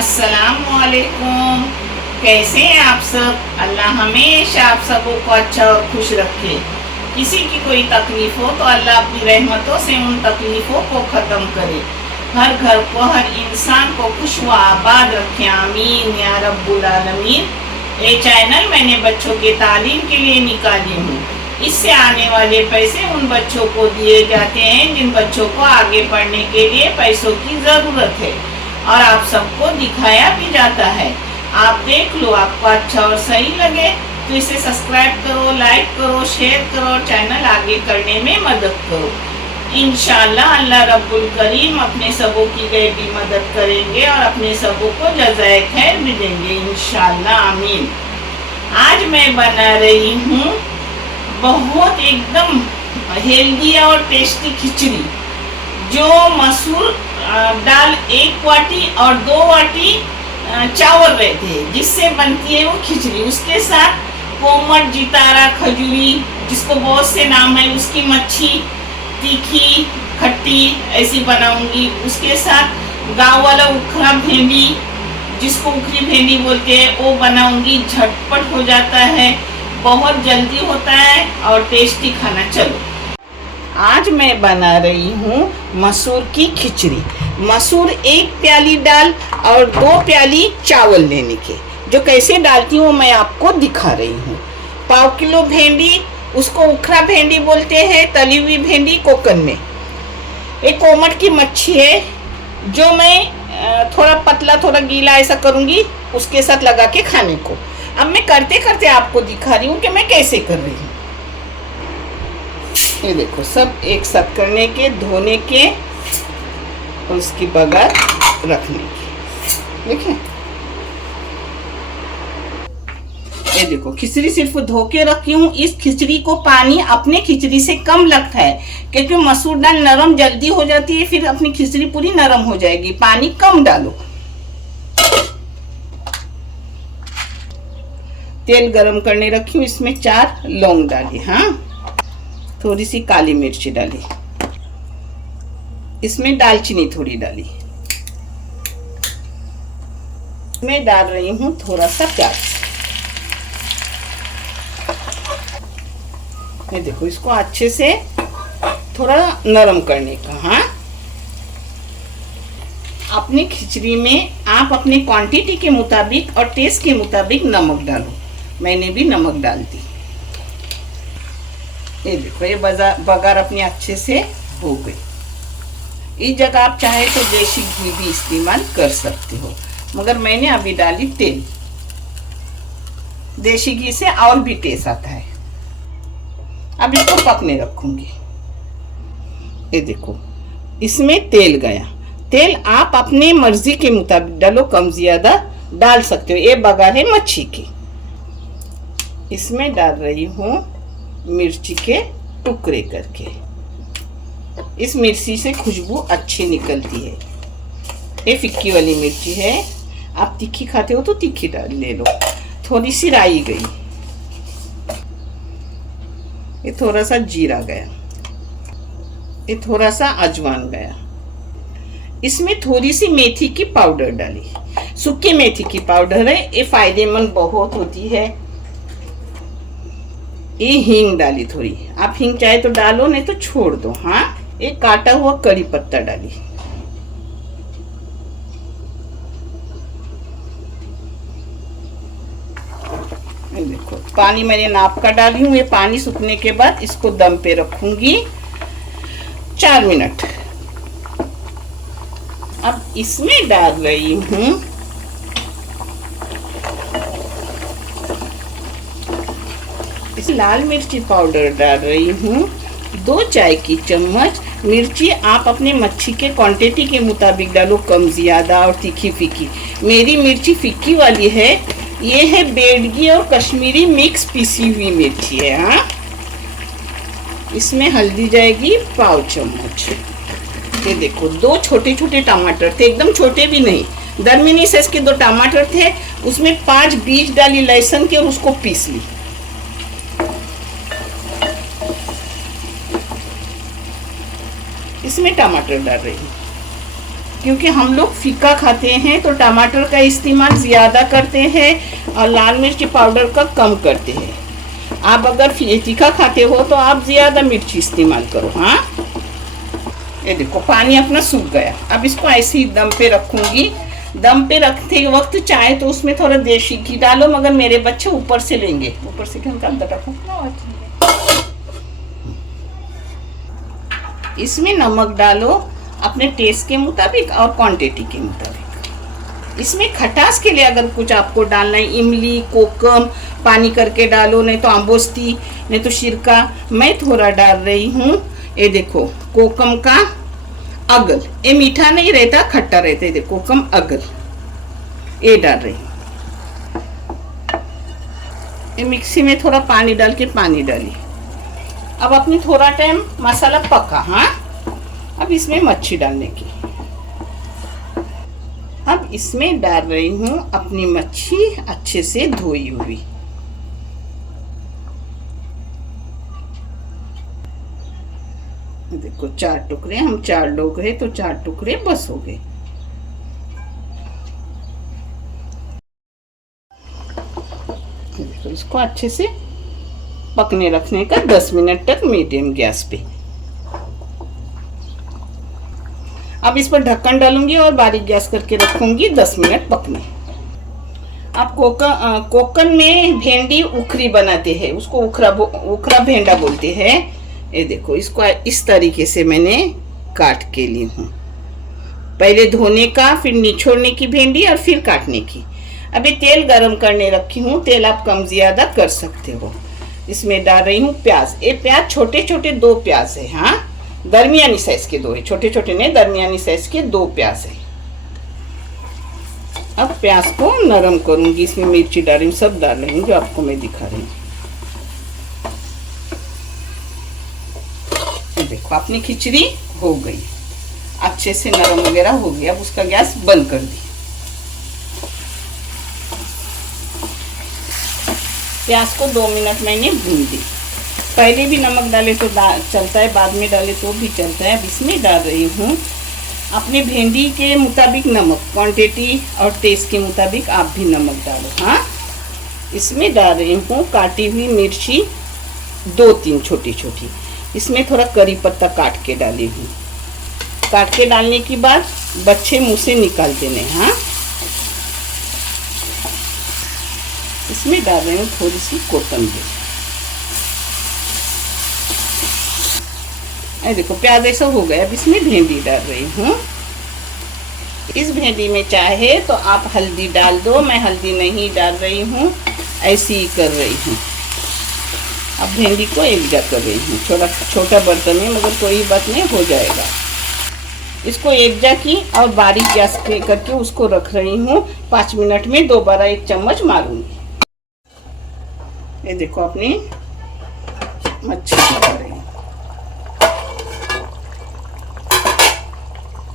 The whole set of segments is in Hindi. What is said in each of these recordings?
अस्सलामुअलैकुम। कैसे हैं आप सब? अल्लाह हमेशा आप सबों को अच्छा और खुश रखे। किसी की कोई तकलीफ हो तो अल्लाह अपनी रहमतों से उन तकलीफ़ों को ख़त्म करे। हर घर को, हर इंसान को खुश व आबाद रखे, आमीन या रब्बुल आलमीन। ये चैनल मैंने बच्चों के तालीम के लिए निकाली हूँ। इससे आने वाले पैसे उन बच्चों को दिए जाते हैं जिन बच्चों को आगे पढ़ने के लिए पैसों की ज़रूरत है, और आप सबको दिखाया भी जाता है। आप देख लो, आपको अच्छा और सही लगे तो इसे सब्सक्राइब करो, लाइक करो, शेयर करो, चैनल आगे करने में मदद करो। इंशाअल्लाह अल्लाह रब्बुल करीम अपने सबों की गैबी मदद करेंगे और अपने सबों को जज़ाए खैर भी देंगे इंशाअल्लाह, आमीन। आज मैं बना रही हूँ बहुत एकदम हेल्दी और टेस्टी खिचड़ी, जो मसूर दाल 1 वाटी और 2 वाटी चावल रहते हैं, जिससे बनती है वो खिचड़ी। उसके साथ कोमट, जितारा, खजूरी, जिसको बहुत से नाम है, उसकी मच्छी तीखी खट्टी ऐसी बनाऊंगी। उसके साथ गाँव वाला उखरा भेंडी, जिसको उखरी भेंडी बोलते हैं, वो बनाऊंगी। झटपट हो जाता है, बहुत जल्दी होता है और टेस्टी खाना। चलो, आज मैं बना रही हूँ मसूर की खिचड़ी। मसूर 1 प्याली दाल और 2 प्याली चावल लेने के, जो कैसे डालती हूँ मैं आपको दिखा रही हूँ। 1/2 किलो भेंडी, उसको उखरा भेंडी बोलते हैं, तली हुई भेंडी कोकन में। एक कोमट की मच्छी है, जो मैं थोड़ा पतला थोड़ा गीला ऐसा करूँगी उसके साथ लगा के खाने को। अब मैं करते करते आपको दिखा रही हूँ कि मैं कैसे कर रही हूँ। ये देखो, सब एक साथ करने के, धोने के और उसकी बघार रखने की। देखिए, ये देखो, खिचड़ी सिर्फ धो के रखी हूँ। इस खिचड़ी को पानी अपने खिचड़ी से कम लगता है, क्योंकि मसूर दाल नरम जल्दी हो जाती है, फिर अपनी खिचड़ी पूरी नरम हो जाएगी। पानी कम डालो। तेल गरम करने रखी हूँ, इसमें 4 लौंग डाली, हाँ, थोड़ी सी काली मिर्ची डाली, इसमें दालचीनी थोड़ी डाली। मैं डाल रही हूँ थोड़ा सा प्याज। ये देखो, इसको अच्छे से थोड़ा नरम करने का, हाँ। अपनी खिचड़ी में आप अपने क्वांटिटी के मुताबिक और टेस्ट के मुताबिक नमक डालो। मैंने भी नमक डाल दी। ये देखो, ये बघार अपनी अच्छे से हो गई। इस जगह आप चाहे तो देसी घी भी इस्तेमाल कर सकते हो, मगर मैंने अभी डाली तेल। देसी घी से और भी टेस्ट आता है। अब इसको पकने रखूंगी। ये देखो, इसमें तेल गया। तेल आप अपने मर्जी के मुताबिक डालो, कम ज्यादा डाल सकते हो। ये बघार है मच्छी की। इसमें डाल रही हूँ मिर्ची के टुकड़े करके। इस मिर्ची से खुशबू अच्छी निकलती है। ये फिक्की वाली मिर्ची है, आप तीखी खाते हो तो तीखी डाल ले लो। थोड़ी सी राई गई, ये थोड़ा सा जीरा गया, ये थोड़ा सा अजवाइन गया। इसमें थोड़ी सी मेथी की पाउडर डाली, सूखी मेथी की पाउडर है, ये फायदेमंद बहुत होती है। ये हींग डाली थोड़ी, आप हींग चाहे तो डालो, नहीं तो छोड़ दो, हाँ। एक काटा हुआ कड़ी पत्ता डाली। देखो, पानी मैंने नाप का डाली हूँ। ये पानी सूखने के बाद इसको दम पे रखूंगी 4 मिनट। अब इसमें डाल रही हूँ लाल मिर्ची पाउडर डाल रही हूँ 2 चाय की चम्मच। मिर्ची आप अपने मच्छी के क्वांटिटी के मुताबिक डालो, कम ज्यादा और तीखी फीकी। मेरी मिर्ची फीकी वाली है। ये है बेडगी और कश्मीरी मिक्स पीसी हुई मिर्ची है, हाँ। इसमें हल्दी जाएगी 1/2 चम्मच। ये देखो, 2 छोटे छोटे टमाटर थे, एकदम छोटे भी नहीं, दरमियानी साइज के 2 टमाटर थे। उसमें 5 बीज डाली लहसुन के और उसको पीस ली। इसमें टमाटर डाल रही हूँ। क्योंकि हम लोग फीका खाते हैं तो टमाटर का इस्तेमाल ज़्यादा करते हैं और लाल मिर्च पाउडर का कम करते हैं। आप अगर तीखा खाते हो तो आप ज़्यादा मिर्ची इस्तेमाल करो। हाँ, ये देखो पानी अपना सूख गया। अब इसको ऐसे ही दम पे रखूँगी। दम पे रखते वक्त चाहे तो उसमें थोड़ा देसी घी डालो, मगर मेरे बच्चे ऊपर से लेंगे। ऊपर से क्यों निकाल रखो। इसमें नमक डालो अपने टेस्ट के मुताबिक और क्वांटिटी के मुताबिक। इसमें खटास के लिए अगर कुछ आपको डालना है, इमली, कोकम पानी करके डालो, नहीं तो अम्बोस्ती, नहीं तो सिरका। मैं थोड़ा डाल रही हूँ, ये देखो कोकम का अगल। ये मीठा नहीं रहता, खट्टा रहता है। देखो कोकम अगल ये डाल रही हूँ। ये मिक्सी में थोड़ा पानी डाल के पानी डाली। अब अपनी थोड़ा टाइम मसाला पका। हाँ, अब इसमें मच्छी डालने की। अब इसमें डाल रही हूँ अपनी मच्छी अच्छे से धोई हुई। देखो 4 टुकड़े, हम 4 लोग हैं तो 4 टुकड़े बस हो गए। देखो इसको अच्छे से पकने रखने का 10 मिनट तक मीडियम गैस पे। अब इस पर ढक्कन डालूंगी और बारीक गैस करके रखूंगी 10 मिनट पकने। अब कोकन में भेंडी उखरी बनाते हैं, उसको उखरा भेंडा बोलते हैं। ये देखो इसको इस तरीके से मैंने काट के ली हूँ। पहले धोने का, फिर निचोड़ने की भेंडी और फिर काटने की। अभी तेल गरम करने रखी हूँ। तेल आप कम ज़्यादा कर सकते हो। इसमें डाल रही हूँ प्याज। ये प्याज छोटे छोटे 2 प्याज है। हाँ, दरमियानी साइज के 2 है, छोटे छोटे नहीं, दरमियानी साइज के 2 प्याज है। अब प्याज को नरम करूंगी। इसमें मिर्ची डाल रही हूँ, सब डाल रही हूँ जो आपको मैं दिखा रही हूँ। देखो अपनी खिचड़ी हो गई, अच्छे से नरम वगैरह हो गई। अब उसका गैस बंद कर दी। प्याज को 2 मिनट मैंने भून दी। पहले भी नमक डाले तो चलता है, बाद में डाले तो भी चलता है। अब इसमें डाल रही हूँ अपने भेंडी के मुताबिक नमक, क्वांटिटी और टेस्ट के मुताबिक आप भी नमक डालो। हाँ, इसमें डाल रही हूँ काटी हुई मिर्ची 2-3 छोटी छोटी। इसमें थोड़ा करी पत्ता काट के डाली हूँ। काट के डालने के बाद बच्चे मुँह से निकाल देने। हाँ, इसमें डाल रही हूँ थोड़ी सी कोतंबीर। ये देखो प्याज ऐसा हो गया। अब इसमें भेंडी डाल रही हूँ। इस भेंडी में चाहे तो आप हल्दी डाल दो, मैं हल्दी नहीं डाल रही हूँ, ऐसी ही कर रही हूँ। अब भेंडी को एकजा कर रही हूँ। छोटा बर्तन है मगर कोई बात नहीं, हो जाएगा। इसको एकजा की और बारीक गैस पे करके उसको रख रही हूँ। 5 मिनट में दोबारा 1 चम्मच मारूंगी। ये देखो अपनी मच्छी पका रही हूँ।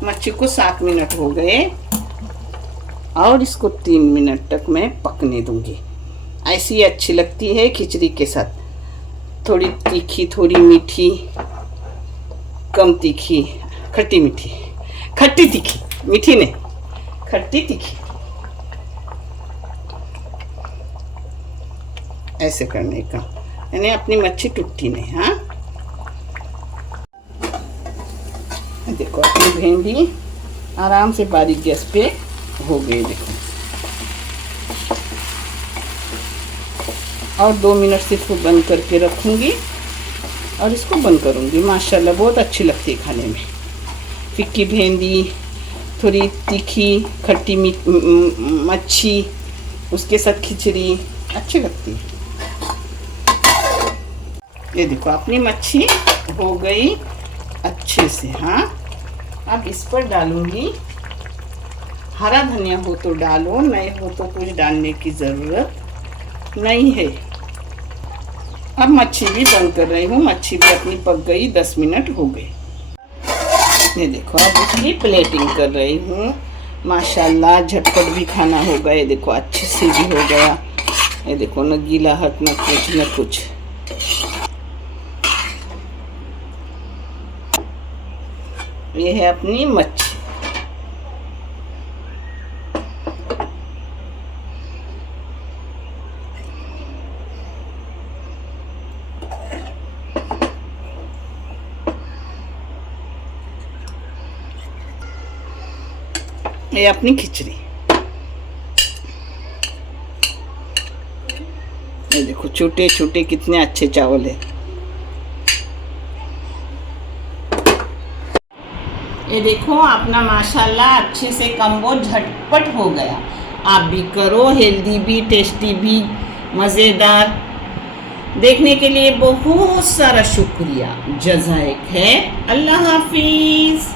मच्छी को 7 मिनट हो गए और इसको 3 मिनट तक मैं पकने दूंगी। ऐसी अच्छी लगती है खिचड़ी के साथ। थोड़ी तीखी, थोड़ी मीठी, कम तीखी, खट्टी मीठी, खट्टी तीखी, मीठी नहीं, खट्टी तीखी, ऐसे करने का, यानी अपनी मच्छी टूटी नहीं। हाँ, देखो अपनी भेंडी आराम से बारीक गैस पे हो गई। देखो और 2 मिनट से इसको बंद करके रखूँगी और इसको बंद करूँगी। माशाल्लाह बहुत अच्छी लगती है खाने में। फिक्की भेंडी, थोड़ी तीखी खट्टी मच्छी, उसके साथ खिचड़ी अच्छी लगती है। ये देखो अपनी मच्छी हो गई अच्छे से। हाँ, अब इस पर डालूंगी हरा धनिया, हो तो डालो, नहीं हो तो कुछ डालने की ज़रूरत नहीं है। अब मच्छी भी बंद कर रही हूँ। मच्छी भी अपनी पक गई, 10 मिनट हो गए। ये देखो अब इसकी प्लेटिंग कर रही हूँ। माशाल्लाह झटपट भी खाना होगा। ये देखो अच्छे से भी हो गया। ये देखो न गीला हट, न कुछ न कुछ। ये है अपनी मच्छी। ये अपनी खिचड़ी, ये देखो छोटे छोटे कितने अच्छे चावल है। ये देखो अपना माशाल्लाह अच्छे से कम्बो झटपट हो गया। आप भी करो, हेल्दी भी, टेस्टी भी, मज़ेदार। देखने के लिए बहुत सारा शुक्रिया। जज़ाए खैर। अल्लाह हाफिज़।